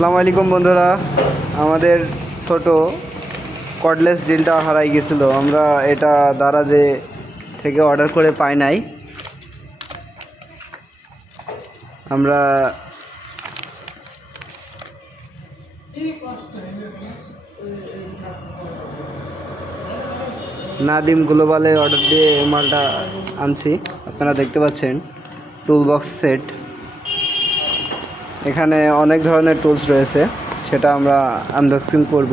আসসালামু আলাইকুম বন্ধুরা, আমাদের ছোট কর্ডলেস ড্রিলটা হারাই গেছিলো। আমরা এটা দারাজে থেকে অর্ডার করে পাই নাই। আমরা নাদিম গ্লোবালে অর্ডার দিয়ে মালটা আনছি। আপনারা দেখতে পাচ্ছেন টুল বক্স সেট। এখানে অনেক ধরনের টুলস রয়েছে, সেটা আমরা আনবক্সিং করব।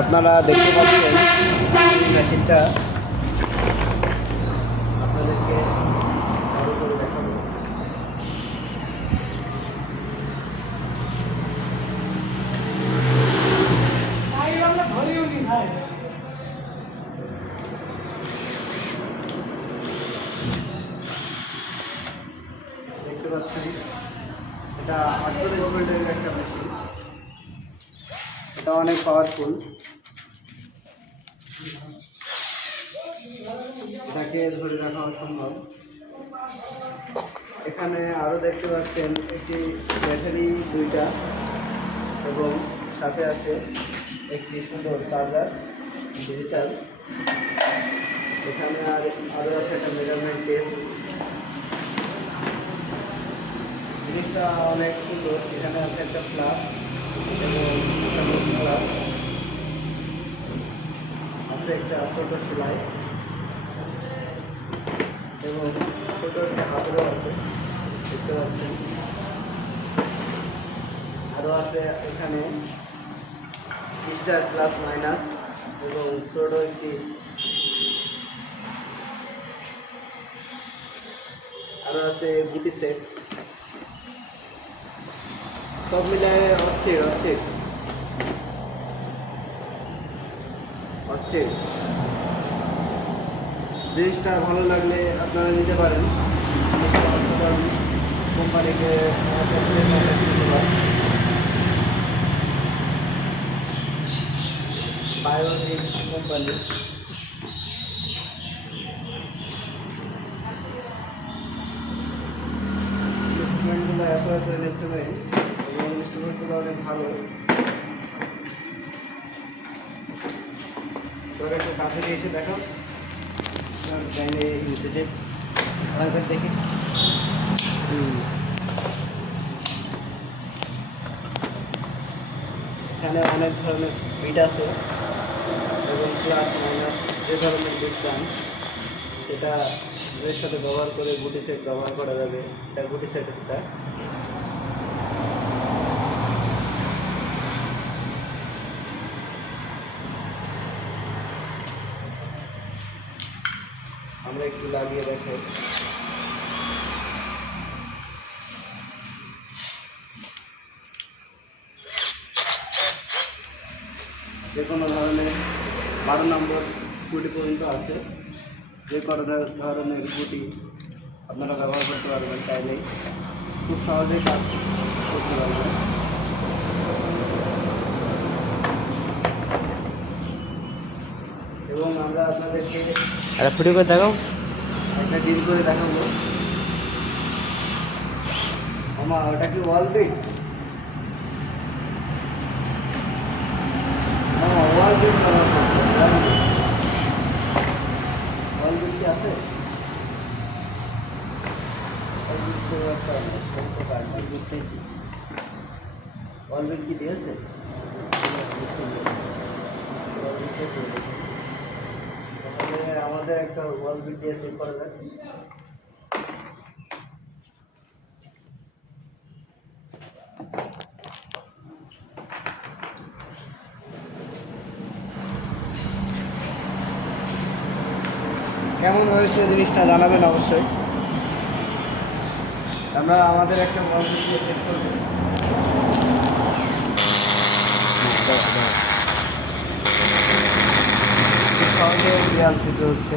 আপনারা দেখতে পাচ্ছেন মেশিনটা আপনাদেরকে চালু করে দেখাবো। দেখতে পাচ্ছেন এটা 48 ভোল্টের একটা মেশিন। এটা অনেক পাওয়ারফুল। এটাকে ধরে রাখা অসম্ভব। এখানে আরও দেখতে পাচ্ছেন একটি ব্যাটারি দুইটা এবং সাথে আছে একটি সুন্দর চার্জার ডিজিটাল। এখানে আরও আছে একটা মেজারমেন্ট টেপ। জিনিসটা অনেক সুন্দর। এখানে আছে একটা প্লাস এবং প্লাস আছে একটা ছোট সেলাই এবং ছোট একটা হাতেরও আছে, দেখতে পাচ্ছেন। আরও আছে এখানে স্টার প্লাস মাইনাস এবং ছোট একটি আরও আছে গুটি সেট। সব মিলায় অস্থির অস্থির অস্থির। জিনিসটা ভালো লাগলে আপনারা নিতে পারেন। কোম্পানিকে বায়োনিক কোম্পানি। ইনস্ট্রুমেন্টগুলো এত ইনস্ট্রুমেন্ট এবং ইনস্ট্রুমেন্টগুলো অনেক ভালো। তোর একটু কাছে দিয়ে এসে দেখো, দেখি। এখানে অনেক ধরনের বিট আছে এবং প্লাস মাইনাস যে ধরনের বিট চান সেটা এর সাথে ব্যবহার করে গুটি সেট ব্যবহার করা যাবে। এটা গুটি সেটটা আমরা একটু লাগিয়ে দেখো। যে কোনো ধরনের 12 নম্বর গুটি পর্যন্ত আছে। যে কোনো ধরনের গুটি আপনারা ব্যবহার করতে পারবেন, চাইলেই খুব সহজেই কাজ করতে পারবেন। এবং আমরা আপনাদেরকে একটা ফুটি করে দেখাবো, একটা ডিল করে দেখাবো। আমার ওটা কি ওয়াল বিট? ওয়াল বিট ওয়াল বিট কি আছে? ওয়াল বিট কি দিয়েছে? আমাদের একটা ওয়াল বিট দিয়ে চেক করা যাক। কেমন হয়েছে জিনিসটা জানাবেন অবশ্যই। আমরা আমাদের একটা ওয়াল বিট দিয়ে চেক করব। সহজে দেয়াল ছিদ্র হচ্ছে।